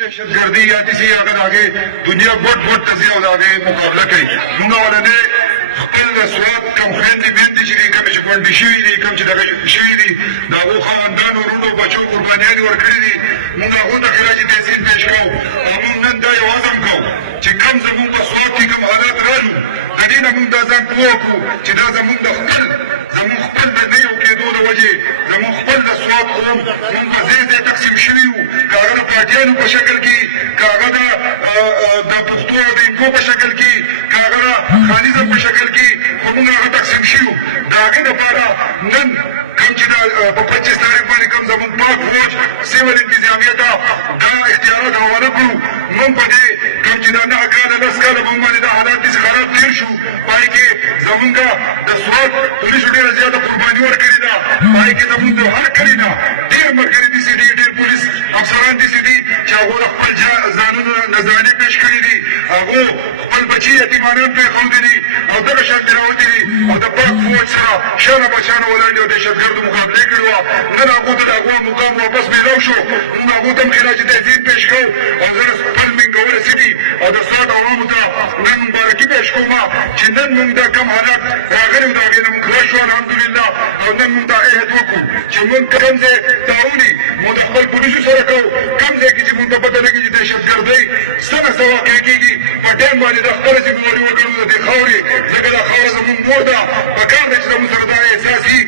دهشتګردي یا داسې هغه د هغې دنیا ګوټ ګوټ ته ځي او د هغې مقابله کوي. مونږ اولنی خپل د سوات کوم خویندې میندې چې دي کومې چې ګونډې شوي دي کوم چې دغه شوي دي د هغو خاوندانو وروڼو بچو قربانیانې ورکړي دي مونږ هغو ته خراج تحسین پیش کوو او مونږ نن دا یو عزم کوو چې کوم زمونږ په سوات کې کوم حالات رالو د دې نه مونږ دا ځان پوه کړو چې دا زمونږ خپل د نه یو کېدو د وجې زمونږ خپل د سوات قوم مونږ په ځای ځای تقسیم شوي وو که هغه د پارټیانو په شکل کې که هغه د پښتو او د انکو په شکل کې که هغه د خانیزم په شکل کې خو مونږ هغه تقسیم شوي وو د هغې دپاره نن کوم چې په 25 تاریخ باندې کوم زمونږ پاک فوج سیول انتظامیه ته دا اختیارات حواله کړو مونږ په دې کوم چې دا 9 کاله 10 کاله مونږ باندې دا حالات داسې خراب تېر شو پای کې زمونږ د سوات پولیسو ډېره زیاته قرباني ورکړې ده پای کې زمونږ د هر کلي نه ډېر ملګري داسې دي ډېر پولیس افسران داسې دي چې هغو د خپل ځانونو نذرانې پېښ کړي دي هغو خپل بچي یتیمانان پرېښودي دي او دغه شان ترې راوتي دي او د پاک فوج سره شانه بچانه ولاړ دي او دهشتګردو مقابلې کړې وه نن هغو ته د هغو مقام واپس میلاو شو مونږ هغو ته هم خراج تحسین پېښ کوو او زه خپل منګوله سټي او د سوات عوامو ته نن مبارکي پېښ کوم چې نن مونږ دا کم حالات راغلي وو د هغې نه مونږ خلاص شو الحمدلله او نن مونږ دا عهد وکړو چې مونږ کوم ځای تعاوني مونږ د خپل پولیسو سره کوو کوم ځای کې چې مونږ ته پته لګي چې دهشتګردۍ څه نه څه واقع کېږي په ټایم باندې د خپله ذمهواري وګڼو د دې خاورې ځکه دا خاوره زمونږ مور ده په کار ده چې زمونږ سره دا احساس وي